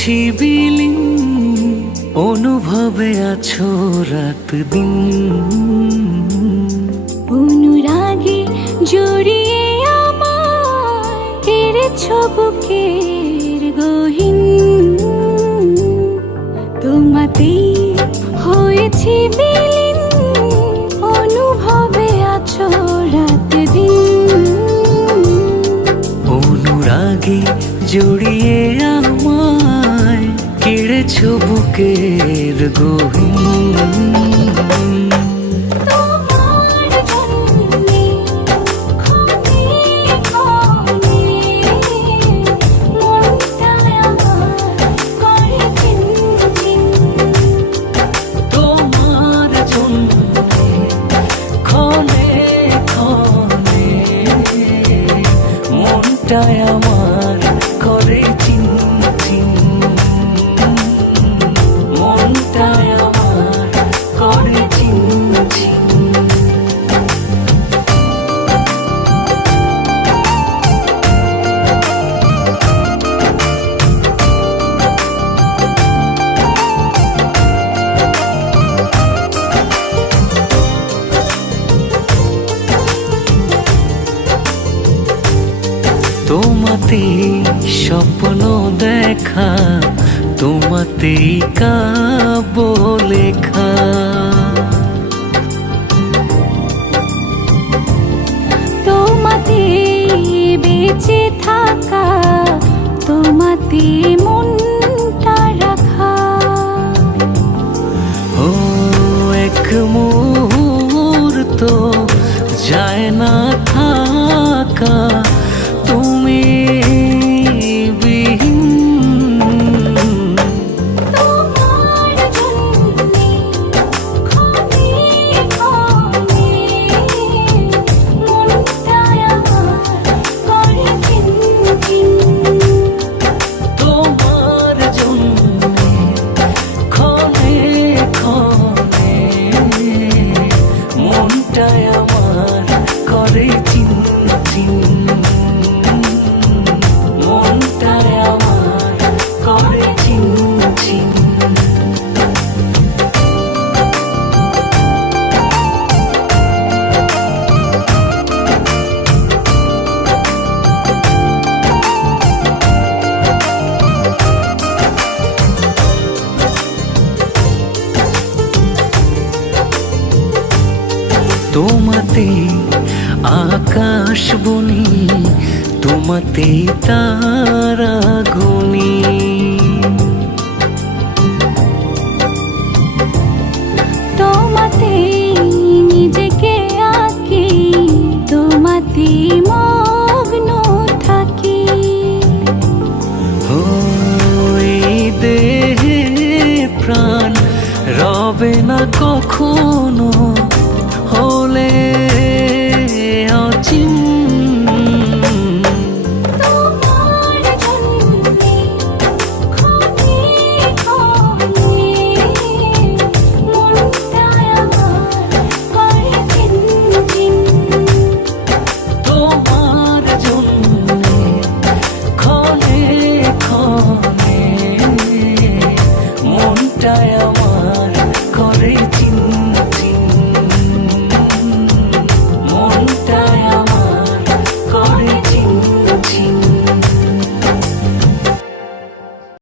শিবিলিন অনুভবে আছো রাত দিন অনুরাগে জড়িয়ে আমায় কেড়েছ বুকের গহীন। তোমাতেই হয়েছি বিলীন অনুভবে আছো রাত দিন অনুরাগে জড়িয়ে আমায় কেড়েছ বুকের গহীন তোমাতে স্বপ্ন দেখা তোমাতে কাব্য লেখা। রাতে আকাশ বনি তোমাতে তারা গুনি তোমাতে নিজেকে আঁকি তোমাতে মগ্ন থাকি। দেহে প্রাণ রবে না কখনো